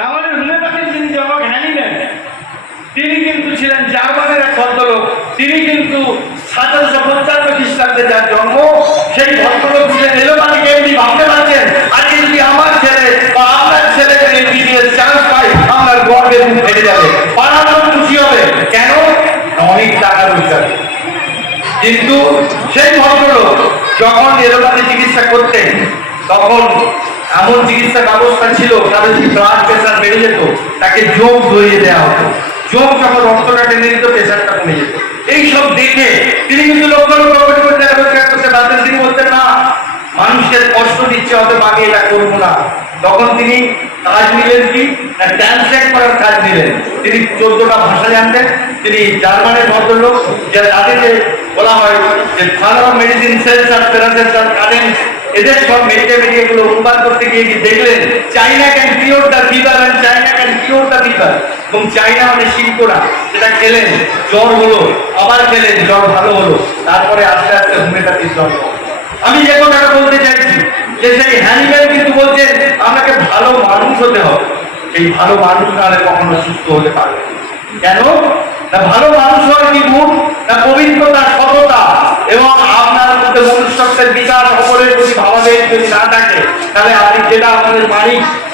আমাদের হোমিওপ্যাথির যিনি জনক হ্যানিম্যান তিনি কিন্তু ছিলেন জার্মানের এক ভদ্রলোক। তিনি কিন্তু সতেরোশো পঞ্চান্ন খ্রিস্টাব্দে যার জন্ম, সেই ভদ্রলোক ছিলেন এলোপাতিকে এমনি ভাবতে পারছেন? আজকে যদি আমার ছেলে বা আপনার ছেলে এই চান্স পায়, আপনার গর্বে মুখ ফেটে যাবে। লোক খুশি হবে। কেন? অনেক টাকা রোজগার। কিন্তু সেই ভদ্রলোক যখন এলোপাতি চিকিৎসা করতেন, তখন এমন চিকিৎসা ব্যবস্থা ছিল, তাদের যদি ব্লাড প্রেশার বেড়ে যেত, তাকে যোগ ধরিয়ে দেওয়া হতো। যোগ যখন রক্তটা টেনে দিত প্রেশারটা কমে যেত। এইসব দেখে তিনি কিন্তু লক্ষ লক্ষ কোটি কোটি টাকা রোজগার করতে পারতেন তিনি বলতেন, না মানুষকে কষ্ট দিচ্ছে হয়তো আমি এটা করব না। তখন তিনি কাজ নিলেন কি? ট্রান্সলেট করার কাজ নিলেন। তিনি চোদ্দটা ভাষা জানতেন। তিনি জার্মানের ভদ্রলোক যে তাদেরকে বলা হয় যে ফাদার মেডিসিন সেলস আর প্যারাসেলস আর কারেন্ট এদের সব মেডিকেল মেডিকেলগুলো অনুবাদ করতে গিয়ে কি দেখলেন? China can cure the fever and China can cure the fever? এবং চাইনা মানে শিল্পরা, সেটা খেলেন, জ্বর হলো, আবার খেলেন, জ্বর ভালো হলো, তারপরে আস্তে আস্তে হোমিওপ্যাথির জন্ম আমি যে কথাটা বলতে চাইছি, যে সেই হ্যানিম্যান কিন্তু বলছেন, আপনাকে ভালো মানুষ হতে হবে। এই ভালো মানুষ নাহলে কখনো সুস্থ হতে পারবে কেন? না ভালো মানুষ হওয়ার কি গুণ? না পবিত্রতা সততা এবং অপরের প্রতি যদি না থাকে, তাহলে আপনি যেটা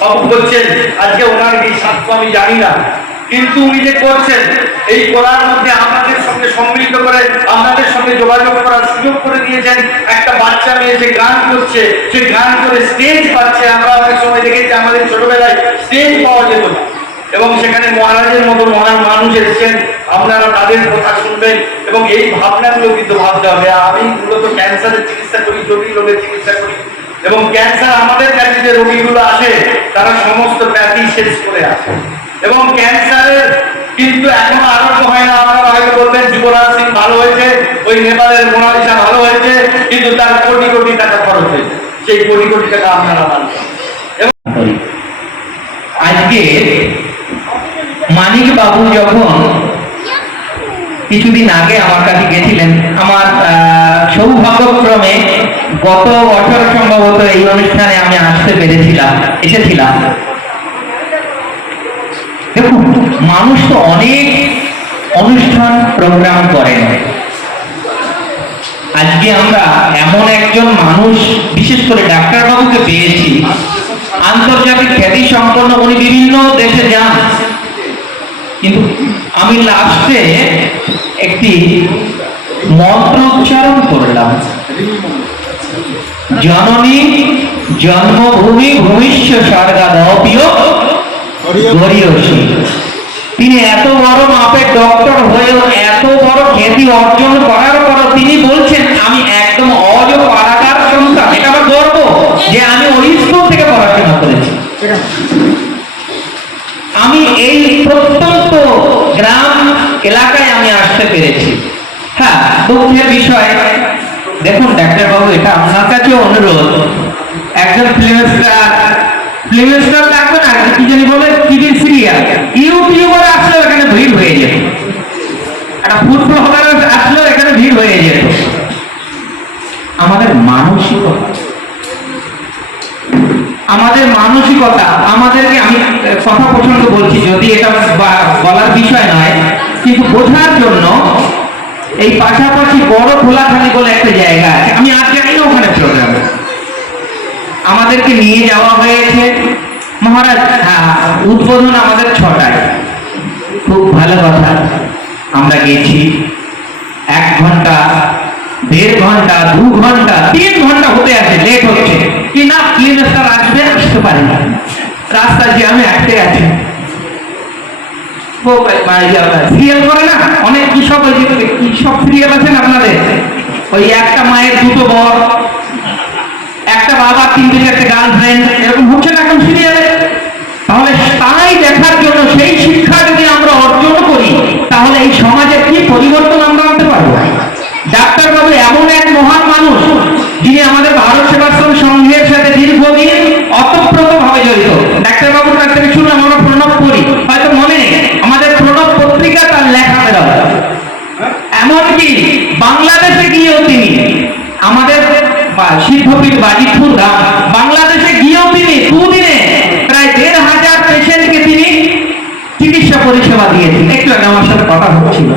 বাবু করছেন আজকে ওনার এই স্বাস্থ্য আমি জানি না। কিন্তু উনি যে করছেন, এই করার মধ্যে আপনাদের সঙ্গে সম্মিলিত করে, আপনাদের সঙ্গে যোগাযোগ করার সুযোগ করে দিয়েছেন। একটা বাচ্চা মেয়ে যে গান করছে সে গান করে স্টেজ পাচ্ছে, আমরা অনেক সময় দেখেছি আমাদের ছোটবেলায় স্টেজ পাওয়া যেত না। এবং সেখানে মহারাজের মতো মহান মানুষ এসেছেন। আপনারা তাদের কথা শুনবেন এবং এই ভাবনাগুলো কিন্তু ভাবতে হবে। আমি মূলত ক্যান্সারের চিকিৎসা করি, জটিল রোগের চিকিৎসা করি। এবং ক্যান্সার আমাদের কাছে যে রোগীগুলো আসে, তারা সমস্ত ব্যাধি শেষ করে আসে। এবং ক্যান্সারের কিন্তু এখনও আরোগ্য হয় না। আপনারা হয়তো বলবেন, যুবরাজ সিং ভালো হয়েছে, ওই নেপালের মোনালিসা ভালো হয়েছে, কিন্তু তার কোটি কোটি টাকা খরচ হয়েছে। সেই কোটি কোটি টাকা আপনারা মানবেন। এবং আজকে মানিক বাবু যখন কিছুদিন আগে আমার কাছে গেছিলেন আমার সৌভাগ্যক্রমে গত বছর সম্ভবত এই অনুষ্ঠানে আমি আসতে পেরেছিলাম এসেছিলাম। দেখুন মানুষ তো অনেক অনুষ্ঠান প্রোগ্রাম করেন। আজকে আমরা এমন একজন মানুষ বিশেষ করে ডাক্তারবাবুকে পেয়েছি। আন্তর্জাতিক খ্যাতি সম্পন্ন উনি বিভিন্ন দেশে যান। আমি লাস্টে একটি মন্ত্র উচ্চারণ করলাম। জননী জন্মভূমি ভূমিষ্য স্বর্গাদপ্রিয় গরিয়সী তিনি এত বড় মাপের ডক্টর হয়েও এত বড় খ্যাতি অর্জন করার পর তিনি বলছেন, আমি একদম অজ পাড়াকার সন্তান। এটা আমার গর্ব যে আমি ওই স্কুল থেকে পড়াশোনা করেছি। এলাকায় আমি আসতে পেরেছি। হ্যাঁ দুঃখের বিষয়, দেখুন, ডাক্তারবাবু, এটা আপনার কাছে অনুরোধ। একজন ফিল্ম স্টার ফিল্ম লাগবে না কি জানি বলে টিভি সিরিয়াল ইউটিউবার আসলেও এখানে ভিড় হয়ে যেত। একটা ফুড ব্লগার আসলেও এখানে ভিড় হয়ে যেত। আমাদের মানসিকতা আমাদের মানসিকতা আমাদেরকে আমি কথা প্রসঙ্গ বলছি যদি এটা বলার বিষয় নয় কিন্তু বোঝার জন্য এই পাশাপাশি বড় খোলাখালি বলে একটা জায়গা আছে। আমি আর জানি ওখানে প্রোগ্রামে আমাদেরকে নিয়ে যাওয়া হয়েছে। মহারাজ হ্যাঁ, উদ্বোধন আমাদের ছটায়। খুব ভালো কথা। আমরা গেছি। এক ঘণ্টা দেড় ঘণ্টা, দু ঘণ্টা, তিন ঘণ্টা হতে আছে লেট হচ্ছে। কি না ক্লিনার আসবে আসতে পারে না। রাস্তায় যে আমি আটকে আছি সিরিয়াল করে না? অনেক কৃষক ওই কৃষক সিরিয়াল আছেন আপনাদের? ওই একটা মায়ের দুটো বর, একটা বাবা তিনটে চারটে গার্লফ্রেন্ড এরকম হচ্ছে না এখন সিরিয়ালে তাহলে তাই দেখার জন্য সেই শিক্ষা যদি আমরা অর্জন করি, তাহলে এই সমাজে কি পরিবর্তন আমরা আনতে পারব ডাক্তারবাবু এমন এক মহান মানুষ যিনি আমাদের ভারত সেবাশ্রম সংঘের সাথে দীর্ঘদিন অতপ্রত ভাবে জড়িত ডাক্তারবাবুর কাছ থেকে শুনলাম আমরা প্রণব করি হয়তো মনে নেই আমাদের প্রণব পত্রিকা তার লেখা বেরো এমনকি বাংলাদেশে গিয়েও তিনি আমাদের বা- সিদ্ধপীঠ বাজিতপুর ধাম বাংলাদেশে গিয়েও তিনি দুদিনে প্রায় দেড় হাজার পেশেন্টকে দিয়েছি একটু আগে আমার সাথে কথা হচ্ছিল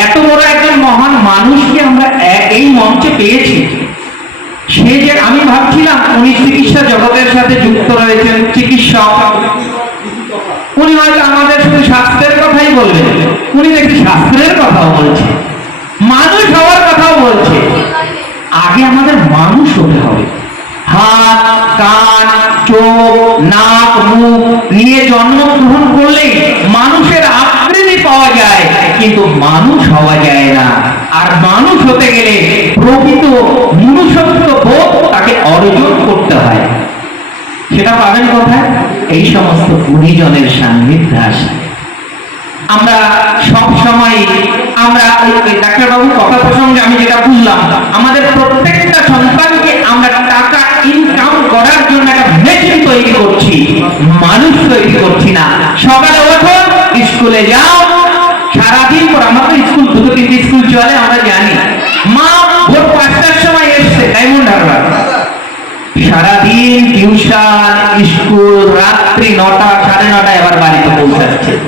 এত বড় একজন মহান মানুষকে আমরা এ- এই মঞ্চে পেয়েছি সে যে আমি ভাবছিলাম উনি চিকিৎসা জগতের সাথে যুক্ত রয়েছেন চিকিৎসক উনি হয়তো আমাদের শুধু স্বাস্থ্যের কথাই বলবেন উনি দেখি শাস্ত্রের কথাও বলছে। মানুষ হওয়ার কথাও বলছে। আগে আমাদের মানুষ হতে হবে। হাত, কান, চোখ, নাক, মুখ নিয়ে জন্মগ্রহণ করলেই মানুষের আকৃতি পাওয়া যায়, কিন্তু মানুষ হওয়া যায় না। আর মানুষ হতে গেলে প্রকৃত মনুষ্যত্ব বোধ তাকে অর্জন করতে হয়। সেটা পাবেন কোথায়? এই সমস্ত গুণীজনের সান্নিধ্যে আসে আমরা সব সময় আমরা ডাক্তারবাবুর কথা প্রসঙ্গে আমি যেটা বললাম আমাদের প্রত্যেকটা সন্তানকে আমরা টাকা ইনকাম করার জন্য একটা মেশিন তৈরি করছি। মানুষ তৈরি করছি না। সকালে ওঠো, স্কুলে যাও। সারাদিন পর, আমার তো স্কুল, দুটো তিনটে স্কুল চলে, আমরা জানি। মা ভোর পাঁচটার সময় এসছে ডায়মন্ড হারবার সারাদিন টিউশন, স্কুল, রাত্রি নটা, সাড়ে নটা এবার বাড়িতে পৌঁছাচ্ছে।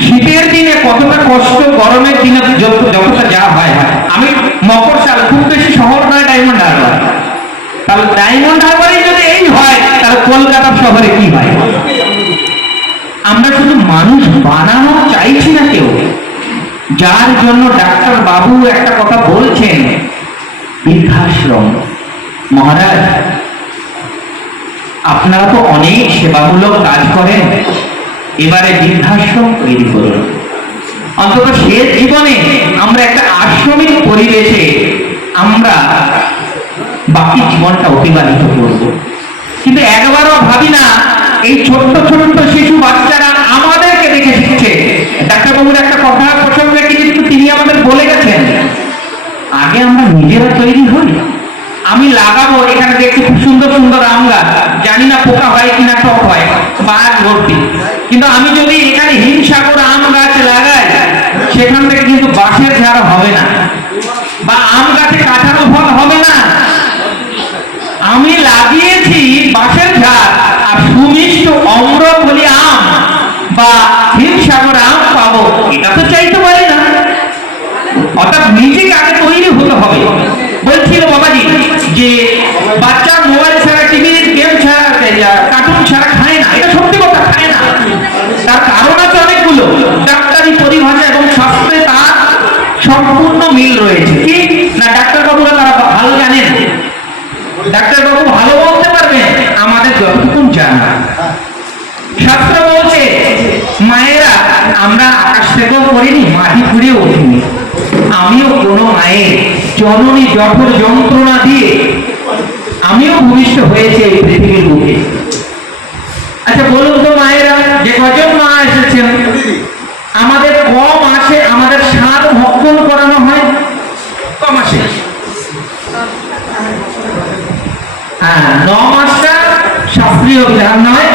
শীতের দিনে কতটা কষ্ট, গরমের দিনে যত- যতটা যা হয় আমি মকর সাল খুব বেশি শহর নয়, ডায়মন্ড হারবার। তাহলে ডায়মন্ড হারবারে যদি এই হয়, তাহলে কলকাতা শহরে কি হয়? আমরা শুধু মানুষ বানানো চাইছি না কেউ। যার জন্য ডাক্তার বাবু একটা কথা বলছেন, বৃদ্ধাশ্রম। মহারাজ আপনারা তো অনেক সেবামূলক কাজ করেন। এবারে বৃদ্ধাশ্রম তৈরি করুন। অন্তত শেষ জীবনে আমরা একটা আশ্রমিক পরিবেশে আমরা বাকি জীবনটা অতিবাহিত করব। কিন্তু একবারও ভাবি না, এই ছোট্ট ছোট্ট শিশু বাচ্চারা আমাদেরকে দেখে শিখছে। ডাক্তারবাবুর একটা কথা প্রসঙ্গে কিন্তু তিনি আমাদের বলে গেছেন, আগে আমরা নিজেরা তৈরি হই। আমি লাগাবো, এখানে দেখছি খুব সুন্দর সুন্দর আম গাছ। জানি না পোকা হয় কিনা, টক হয় বাঘ ভর্তি কিন্তু আমি যদি এখানে হিমসাগর আম গাছ লাগাই, সেখান থেকে কিন্তু বাঁশের ঝাড় হবে না। বা আম গাছে কাঁঠালো ফল হবে না। আমি লাগিয়েছি বাঁশের ঝাড়, আর সুমিষ্ট অম্রফলি আম বা হিমসাগর আম পাবো। এটা তো চাইতে পারি না। অর্থাৎ নিজেকে আগে তৈরি হতে হবে। বলছিল বাবাজি যে বাচ্চা মোবাইল ছাড়া টিভি গেম ছাড়া কার্টুন ছাড়া খায় না। এটা সত্যি কথা, খায় না। তার কারণ আছে অনেকগুলো। ডাক্তারি পরিভাষা এবং শাস্ত্রে তার সম্পূর্ণ মিল রয়েছে। কি? না, ডাক্তারবাবুরা তারা ভালো জানেন। ডাক্তারবাবু ভালো বলতে পারবেন, আমাদের যতটুকুন জানা। শাস্ত্র বলছে, মায়েরা, আমরা আকাশ থেকেও করিনি মাটি খুঁড়েও উঠিনি। আমিও কোনো মায়ের জননী জঠর যন্ত্রণা দিয়ে আমিও ভূমিষ্ঠ হয়েছে এই পৃথিবীর বুকে। আচ্ছা বলুন তো মায়েরা, যে কজন মা এসেছেন? আমাদের কম আসে, আমাদের স্বাদ ভক্ষণ করানো হয়? কম আসে। হ্যাঁ ন মাসটা শাস্ত্রীয় বিধান নয়,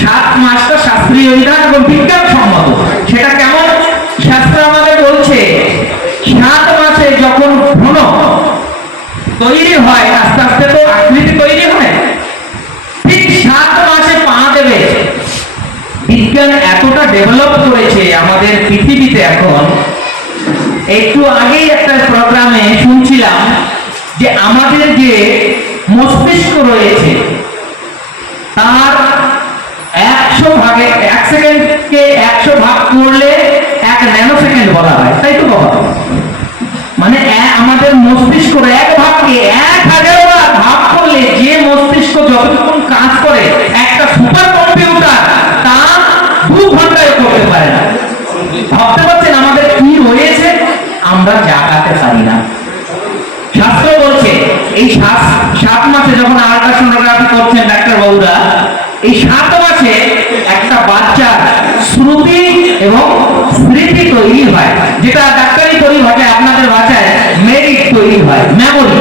সাত মাসটা শাস্ত্রীয় বিধান এবং বিজ্ঞানসম্মত। সেটা কেমন? শাস্ত্র আমাদের সাত মাসে যখন ভ্রূণ তৈরি হয়, আস্তে আস্তে তো আকৃতি তৈরি হয়, ঠিক সাত মাসে পা দেবে। বিজ্ঞান এতটা ডেভেলপ করেছে আমাদের পৃথিবীতে এখন। একটু আগেই একটা প্রোগ্রামে শুনছিলাম যে আমাদের যে মস্তিষ্ক রয়েছে, তার একশো ভাগে, এক সেকেন্ডকে একশো ভাগ করলে এক ন্যানো সেকেন্ড বলা হয়, তাই তো বাবা? মানে আমাদের মস্তিষ্ক এক ভাগকে এক হাজার বার ভাগ করলে যে মস্তিষ্ক যতক্ষণ কাজ করে, একটা সুপার কম্পিউটার তা দু ঘন্টায় করতে পারে না। ভাবতে পারছেন আমাদের কি রয়েছে আমরা জাগাতে পারি না। শাস্ত্র বলছে, এই সাত মাসে যখন আল্ট্রাসোনোগ্রাফি করছেন ডাক্তার বাবুরা, এই সাত মাসে একটা বাচ্চার শ্রুতি এবং স্মৃতি তৈরি হয়। যেটা ডাক্তারি পরিভাষায় আপনাদের ভাষায় মেরিট তৈরি হয় মেমোরি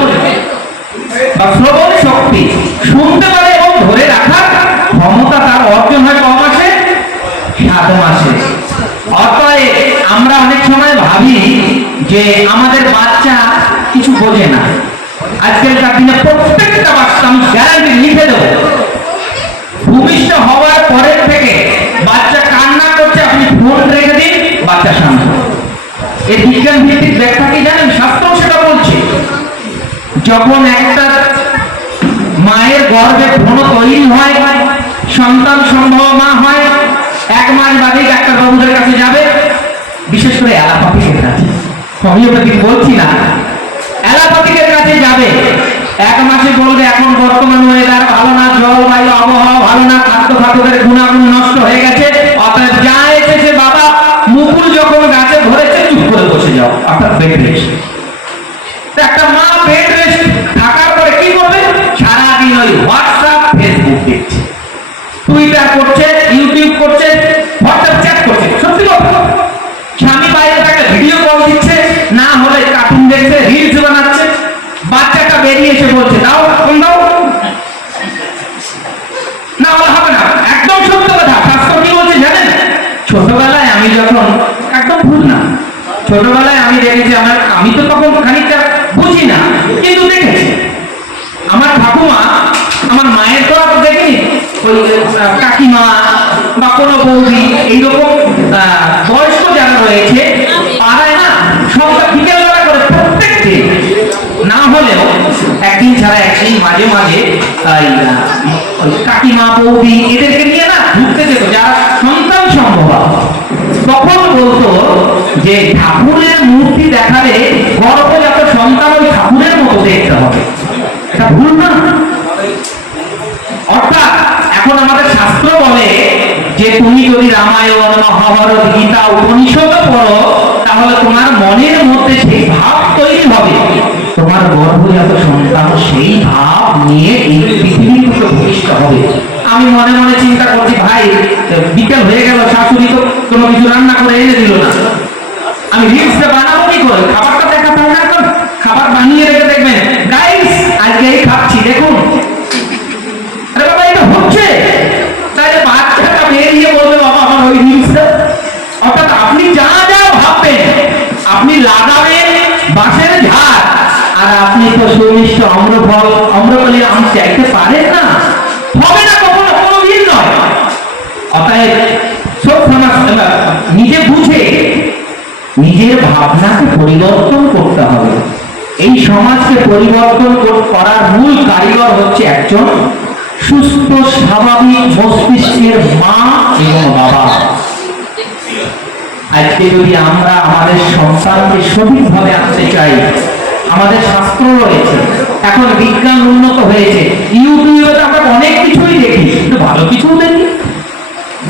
বা শ্রবণ শক্তি। শুনতে পারে এবং ধরে রাখার ক্ষমতা তার অর্জন হয় ক মাসে সাত মাসে। অতএব আমরা অনেক সময় ভাবি যে আমাদের বাচ্চা কিছু বোঝে না। আজকালকার দিনে প্রত্যেকটা বাচ্চা আমি গ্যারান্টি লিখে দেবো। ভূমিষ্ঠ হওয়ার পরের থেকে বাচ্চা কান্না করছে, আপনি বাচ্চা শান্ত এই বিজ্ঞান ভিত্তিক ব্যাখ্যা কি জানেন? সেটা বলছে। যখন একটা মায়ের গর্ভে তৈরি হয়, সন্তান হয়, এক মাস বাদে ডাক্তার বাবুদের কাছে যাবে। বিশেষ করে অ্যালাপাথিকের কাছে। হোমিওপ্যাথিক বলছি না। অ্যালাপাথিকের কাছে যাবে। এক মাসে বলবে, এখন বর্তমান ছোটবেলায় আমি দেখেছি আমার, আমি তো তখন খানিকটা বুঝি না, কিন্তু দেখেছি। আমার ঠাকুমা আমার মায়ের তো আর দেখিনি, ওই কাকিমা বা কোনো বৌদি, এইরকম বয়স্ক যারা রয়েছে, পাড়ায় না, সবটা বিকেলবেলা করে প্রত্যেক দিন। না হলেও একদিন ছাড়া একদিন মাঝে মাঝে কাকিমা, বৌদি, এদেরকে নিয়ে না ঘুরতে যেত, যারা যে তুমি যদি রামায়ণ, মহাভারত, গীতা, উপনিষদ পড়ো, তাহলে তোমার মনের মধ্যে সেই ভাব তৈরি হবে। তোমার গর্ভজাত সন্তান, সেই ভাব নিয়ে এই পৃথিবী থেকে ভূমিষ্ঠ হবে। আমি মনে মনে চিন্তা করছি, ভাই, বিকেল হয়ে গেল, শাশুড়ি তো কোনো কিছু রান্না করে এনে দিল না। আমি রিলসটা বানাবো কি করে? খাবারটা দেখাতে হবে এখন। খাবার বানিয়ে রেখে দেখবেন। গাইস আজকে এই খাচ্ছি, দেখুন। আরে বাবা, এটা হচ্ছে? তাহলে বাচ্চাটা বেরিয়ে বলবে বাবা আমার ওই অর্থাৎ আপনি যা যা ভাববেন, আপনি লাগাবেন বাঁশের ঝাড়। আর আপনি তো সুমিষ্ট অম্রফল অম্রকলি আম চাইতে পারেন না। হবে না অতএব সব সমাজ নিজে বুঝে নিজের ভাবনাকে পরিবর্তন করতে হবে। এই সমাজকে পরিবর্তন করার মূল কারিগর হচ্ছে একজন সুস্থ, স্বাভাবিক মস্তিষ্কের মা এবং বাবা। আজকে যদি আমরা আমাদের সন্তানকে সঠিকভাবে আনতে চাই, আমাদের শাস্ত্র রয়েছে, এখন বিজ্ঞান উন্নত হয়েছে, ইউটিউবে আমরা অনেক কিছুই দেখি, কিন্তু ভালো কিছুও দেখি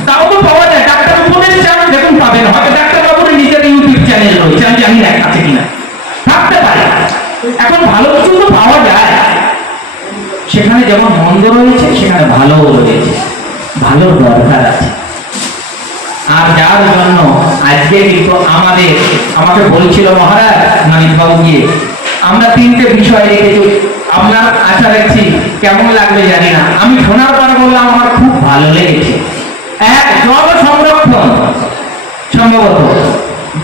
তাও তো পাওয়া যায় ডাক্তার চান দেখুন পাবেন। হয়তো ডাক্তার নিজের ইউটিউব চ্যানেল রয়েছে, আমি জানি না আছে কিনা। থাকতে পারে। এখন ভালো কিছু তো পাওয়া যায়। সেখানে যেমন মন্দ রয়েছে, সেখানে রয়েছে। ভালোর দরকার আছে। আর যার জন্য আজকে কিন্তু আমাদের, আমাকে বলছিল মহারাজ মানিক বাবু গিয়ে, আমরা তিনটে বিষয় রেখেছি। আপনার আশা রাখছি, কেমন লাগবে জানি না। আমি শোনার পর বললাম, আমার খুব ভালো লেগেছে। এক, জল সংরক্ষণ। সম্ভবত।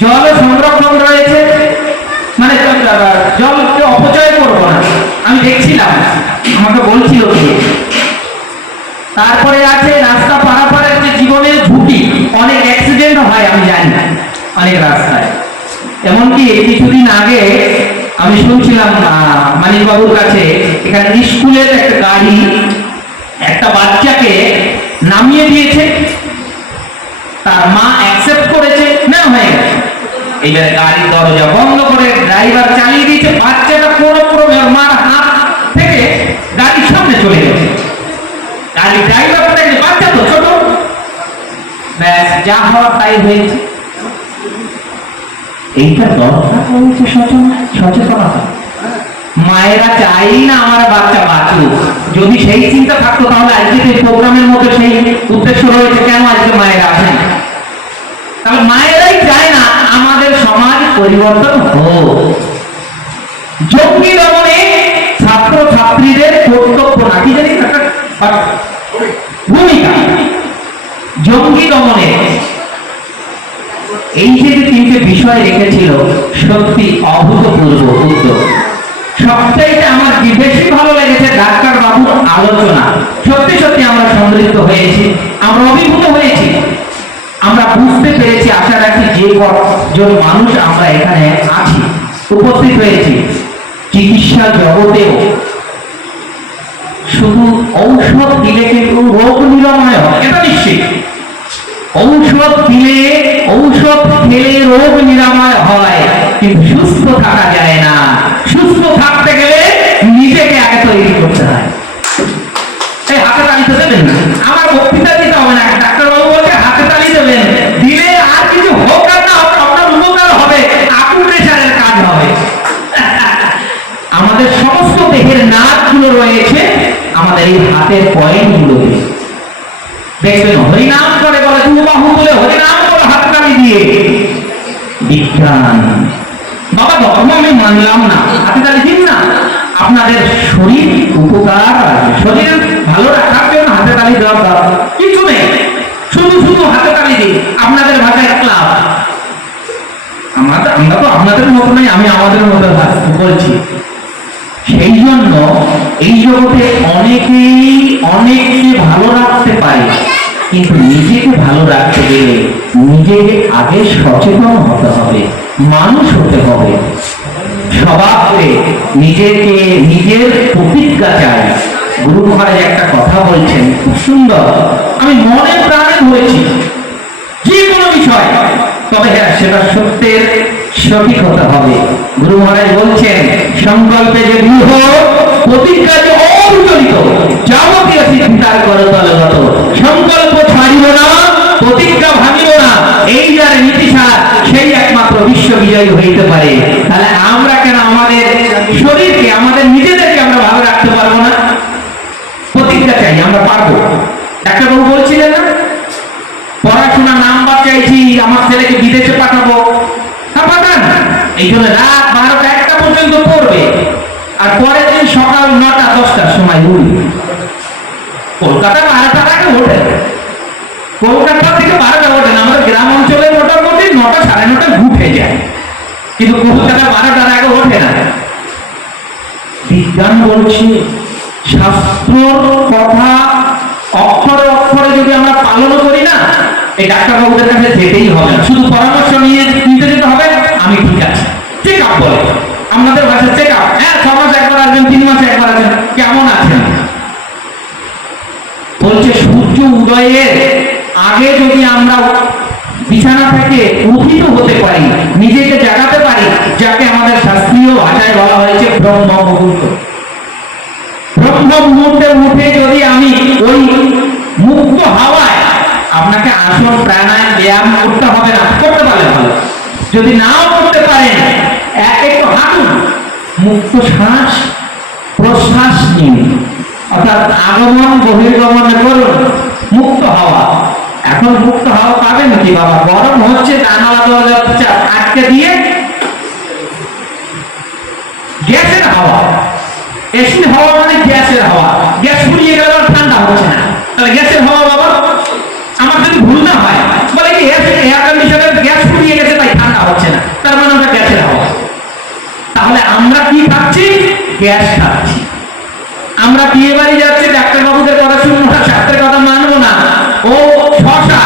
জল সংরক্ষণ রয়েছে। মানে জলকে অপচয় করব না। আমি দেখছিলাম। আমাকে বলছিল তারপরে আছে রাস্তা পারাপারের যে জীবনের ঝুঁকি। অনেক অ্যাক্সিডেন্ট হয়, আমি জানি। অনেক রাস্তায়। এমনকি কিছুদিন আগে আমি শুনছিলাম মানিক বাবুর কাছে এখানে স্কুলের একটা গাড়ি, একটা বাচ্চাকে নামিয়ে দিয়েছে। তার মা অ্যাকসেপ্ট করেছে। না হয়ে গেছে। এইবার গাড়ির দরজা বন্ধ করে ড্রাইভার চালিয়ে দিয়েছে। বাচ্চাটা কোনো ক্রমে মার হাত থেকে গাড়ির সামনে চলে গেছে। গাড়ি ড্রাইভার দেখলে বাচ্চা তো ছোট। ব্যাস, যা হওয়ার তাই হয়েছে। এইটা দরকার রয়েছে সচেতন সচেতনতা। মায়েরা চাই না আমার বাচ্চা বাঁচুক। যদি সেই চিন্তা থাকতো তাহলে আজকে এই প্রোগ্রামের মধ্যে সেই উদ্দেশ্য রয়েছে, কেন আজকে মায়েরা আসেন? তাহলে মায়েরাই চায় না আমাদের সমাজ পরিবর্তন হোক। জঙ্গি দমনে ছাত্র ছাত্রীদের কর্তব্য না জানি ভূমিকা। জঙ্গি দমনে এই যে যে তিনটে বিষয় রেখেছিল, সত্যি অভূতপূর্ব উদ্যোগ। সবচাইতে আমার বেশি ভালো লেগেছে ডাক্তার বাবুর আলোচনা। সত্যি সত্যি আমরা সমৃদ্ধ হয়েছি, আমরা অভিভূত হয়েছি। আমরা বুঝতে পেরেছি, আশা রাখি যে কজন মানুষ আমরা এখানে আছি, উপস্থিত হয়েছি। চিকিৎসা জগতেও শুধু ঔষধ দিলে কিন্তু রোগ নিরাময় এটা নিশ্চিত। ঔষধ দিলে ঔষধ খেলে রোগ নিরাময় হয়, কিন্তু সুস্থ থাকা যায় না। সুস্থ থাকতে গেলে নিজেকে আগে তৈরি করতে হয়। আমাদের সমস্ত দেহের নাচগুলো রয়েছে, আমাদের এই হাতের পয়েন্টগুলোতে। দেখবেন হরিনাম করে বলে দু বাহু বলে হরিনাম করে দিয়ে। বিজ্ঞান। বাবা ধর্ম আমি মানলাম না। হাতে দিন না। আপনাদের শরীর উপকার শরীর ভালো রাখার জন্য হাতে তালি দরকার। কিছু নেই। শুধু শুধু হাতে তালি দিন। আপনাদের ভাষায় ক্লাব আমাদের, আমরা তো আপনাদের মতো নই, আমি আমাদের মতো বলছি। সেই জন্য এই জগতে অনেকেই, অনেককে ভালো রাখতে পারে। কিন্তু নিজেকে ভালো রাখতে গেলে নিজেকে আগে সচেতন হতে হবে, মানুষ হতে হবে। স্বভাবে নিজেকে, নিজের প্রতিজ্ঞা চাই। গুরু মহারাজ একটা কথা বলছেন, খুব সুন্দর। আমি মনে প্রাণে ধরেছি, যে কোনো বিষয়। তবে হ্যাঁ সেটা সত্যের সঠিক হতে হবে। গুরু মহারাজ বলছেন, সংকল্পে যে গৃহ, প্রতিজ্ঞা যে অবিচলিত যাবতীয় সিদ্ধার করে দলগত সংকল্প ছাড়িব না, প্রতিজ্ঞা ভাঙিব না। এই যার নীতিসার সেই একমাত্র বিশ্ব বিজয়ী হইতে পারে। তাহলে আমরা কেন আমাদের শরীরকে, আমাদের নিজেদেরকে আমরা ভালো রাখতে পারব না? প্রতিজ্ঞা চাই, আমরা পারব। ডাক্তারবাবু বলছিলেন না? পড়াশোনা নাম্বার চাইছি, আমার ছেলেকে বিদেশে পাঠাবো। হ্যাঁ পাঠান। এই জন্য রাত বারোটা একটা পর্যন্ত পড়বে। আর পরের দিন সকাল নটা, দশটার সময় উঠবে কলকাতা বারোটার আগে ওঠে। কলকাতা থেকে বারোটা ওঠে না, আমাদের গ্রাম অঞ্চলে মোটামুটি নটা সাড়ে নটা উঠে যায়। কিন্তু কলকাতা বারোটার আগে ওঠে না। বিজ্ঞান বলছে শাস্ত্র কথা অক্ষরে অক্ষরে যদি আমরা পালন করি না, এই ডাক্তারবাবুদের কাছে যেতেই হবে শুধু পরামর্শ নিয়ে নিতে যেতে হবে, আমি ঠিক আছে। চেক আপ বলে। আমাদের ভাষায় চেক আপ হ্যাঁ ছ মাসে একবার আসবেন তিন মাসে একবার আসবেন কেমন আছেন? বলছে, সূর্য উদয়ের আগে যদি আমরা বিছানা থেকে উঠিত হতে পারি, নিজেকে জাগাতে পারি, যাকে আমাদের শাস্ত্রীয় ভাষায় বলা হয়েছে ব্রহ্ম মুহূর্ত ব্রহ্ম মুহূর্তে উঠে যদি আমি ওই মুক্ত হাওয়ায় আপনাকে আসন, প্রাণায়াম, ব্যায়াম করতে হবে না করতে পারলে ভালো। যদি নাও করতে পারেন এক একটু হাঁটুন। মুক্ত শ্বাস প্রশ্বাস নিন। অর্থাৎ আগমন, বহির্গমন করুন, মুক্ত হাওয়া। এখন মুক্ত হাওয়া পাবেন কি বাবা? গরম হচ্ছে জানালা দরজা আটকে দিয়ে গ্যাসের হাওয়া। এসি হাওয়া মানে গ্যাসের হাওয়া। গ্যাস ফুরিয়ে গেল ঠান্ডা হচ্ছে না। তাহলে গ্যাসের হাওয়া বাবা, আমার যদি ভুল না হয়, বলে কি এয়ার কন্ডিশনের গ্যাস ফুরিয়ে গেছে, তাই ঠান্ডা হচ্ছে না। তার মানে ওটা গ্যাসের হাওয়া। তাহলে আমরা কি খাচ্ছি? গ্যাস খাচ্ছি। আমরা বিয়ে বাড়ি যাচ্ছি, ডাক্তারবাবুদের কথা শুনব না শাস্ত্রের কথা মানবো না। ও শশা,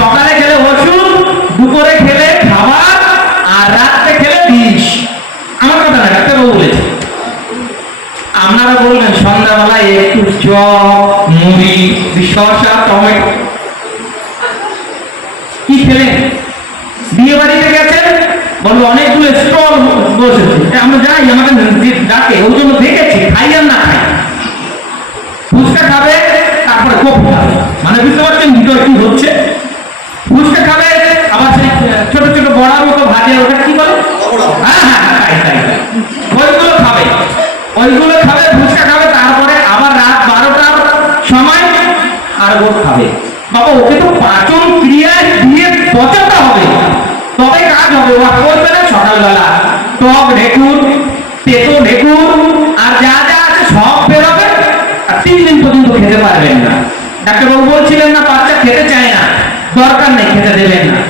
সকালে খেলে ওষুধ, দুপুরে খেলে খাবার, আর রাত্রে খেলে বিষ। আমার কথা না, ডাক্তারবাবু বলেছে। আপনারা বলবেন, সন্ধ্যাবেলায় একটু চপ মুড়ি শসা টমেটো। কি খেলেন? বিয়ে বাড়িতে গেছেন? বলব অনেকগুলো স্টল বসেছে। আমরা যাই যে- ডাকে, ওই জন্য দেখেছি খাই না। খাবে তারপরে কফি খাবে। মানে বুঝতে পারছেন ভিতরে কি হচ্ছে? ফুচকা খাবে আবার সেই ছোট ছোট বড়ার মতো ভাজে ওটা কি বলে? হ্যাঁ হ্যাঁ তাই তাই তাই। ওইগুলো খাবে। ওইগুলো খাবে ফুচকা খাবে তারপরে আবার রাত বারোটার সময় আর খাবে। বাবা ওকে তো পাচন ক্রিয়ায় দিয়ে পচাতে হবে। তবে কাজ হবে। করবে না সকালবেলা টক ঢেকুর ডাক্তারবাবু বলছিলেন না বাচ্চা খেতে চায় না। দরকার নেই খেতে দেবেন না।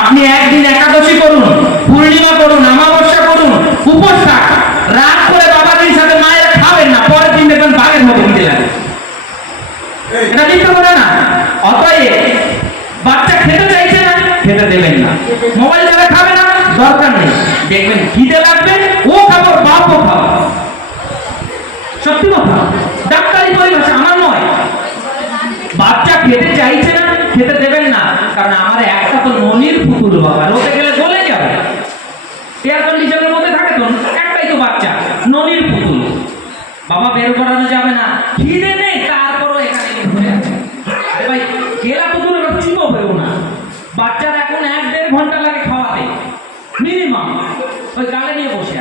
আপনি একদিন একাদশী করুন পূর্ণিমা করুন আমাবস্যা করুন উপোস থাক। রাত করে বাবাজির সাথে মায়েরা খাবেন না পরের দিন দেখবেন বাঘের মতো দিতে লাগে এটা দিতে পারে না। অতএব বাচ্চা খেতে চাইছে না মোবাইল যারা খাবে না দরকার নেই। দেখবেন খিদে লাগবে ও খাব বাপও খাব। সত্যি কথা ডাক্তারি পরিভাষা আমার নয় বাচ্চা খেতে চাইছে না, খেতে দেবেন না। কারণ আমার একটা তো ননির পুকুর বাবা, রোদে গেলে গলে যাবে। এয়ার কন্ডিশনের মধ্যে থাকে তো, একটাই তো বাচ্চা, ননির পুতুল বাবা বের করানো যাবে না। খিদে নেই, তারপরও এখানে ঘুরে আছে ভাই কেলা পুতুল এবার চুপো হয়েও না। বাচ্চার এখন এক দেড় ঘণ্টা লাগে খাওয়াতে। মিনিমাম ওই গালে নিয়ে বসে।